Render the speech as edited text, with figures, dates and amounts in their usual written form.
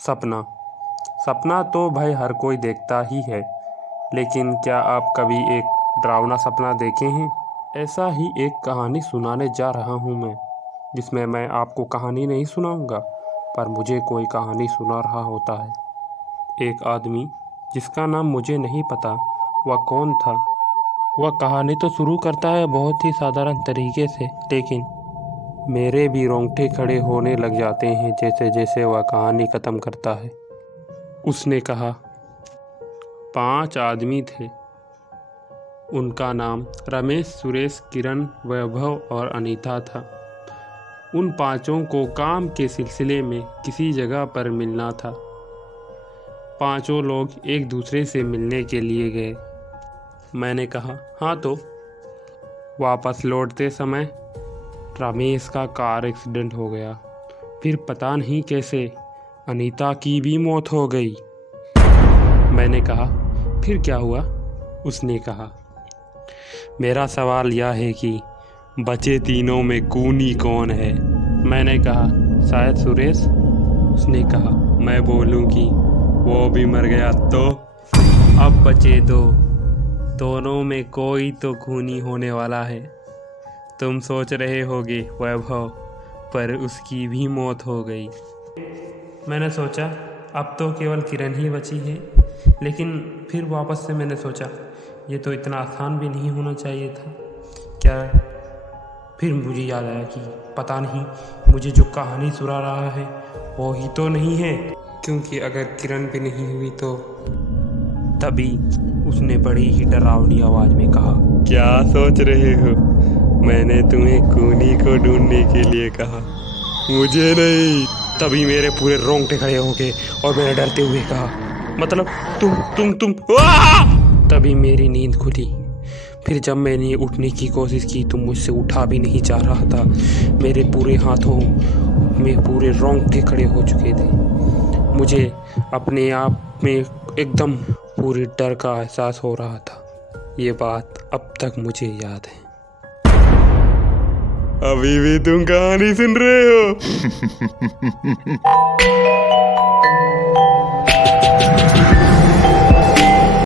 सपना। सपना तो भाई हर कोई देखता ही है, लेकिन क्या आप कभी एक डरावना सपना देखे हैं? ऐसा ही एक कहानी सुनाने जा रहा हूँ मैं, जिसमें मैं आपको कहानी नहीं सुनाऊंगा, पर मुझे कोई कहानी सुना रहा होता है। एक आदमी जिसका नाम मुझे नहीं पता वह कौन था। वह कहानी तो शुरू करता है बहुत ही साधारण तरीके से, लेकिन मेरे भी रोंगटे खड़े होने लग जाते हैं जैसे जैसे वह कहानी ख़त्म करता है। उसने कहा, 5 आदमी थे। उनका नाम रमेश, सुरेश, किरण, वैभव और अनीता था। उन पांचों को काम के सिलसिले में किसी जगह पर मिलना था। पांचों लोग एक दूसरे से मिलने के लिए गए। मैंने कहा, हाँ तो। वापस लौटते समय रमेश का कार एक्सीडेंट हो गया। फिर पता नहीं कैसे अनीता की भी मौत हो गई। मैंने कहा, फिर क्या हुआ? उसने कहा, मेरा सवाल यह है कि बचे तीनों में खूनी कौन है? मैंने कहा, शायद सुरेश। उसने कहा, मैं बोलूं कि वो भी मर गया तो? अब बचे दो, दोनों में कोई तो खूनी होने वाला है। तुम सोच रहे होगे वैभव, पर उसकी भी मौत हो गई। मैंने सोचा अब तो केवल किरण ही बची है, लेकिन फिर वापस से मैंने सोचा ये तो इतना आसान भी नहीं होना चाहिए था क्या। फिर मुझे याद आया कि पता नहीं मुझे जो कहानी सुना रहा है वो ही तो नहीं है, क्योंकि अगर किरण भी नहीं हुई तो। तभी उसने बड़ी ही डरावनी आवाज़ में कहा, क्या सोच रहे हो? मैंने तुम्हें खूनी को ढूंढने के लिए कहा, मुझे नहीं। तभी मेरे पूरे रोंगटे खड़े हो गए और मैंने डरते हुए कहा, मतलब तुम। तभी मेरी नींद खुली। फिर जब मैंने उठने की कोशिश की तो मुझसे उठा भी नहीं जा रहा था। मेरे पूरे हाथों में पूरे रोंगटे खड़े हो चुके थे। मुझे अपने आप में एकदम पूरी डर का एहसास हो रहा था। ये बात अब तक मुझे याद है। अभी भी तुम कहानी सुन रहे हो?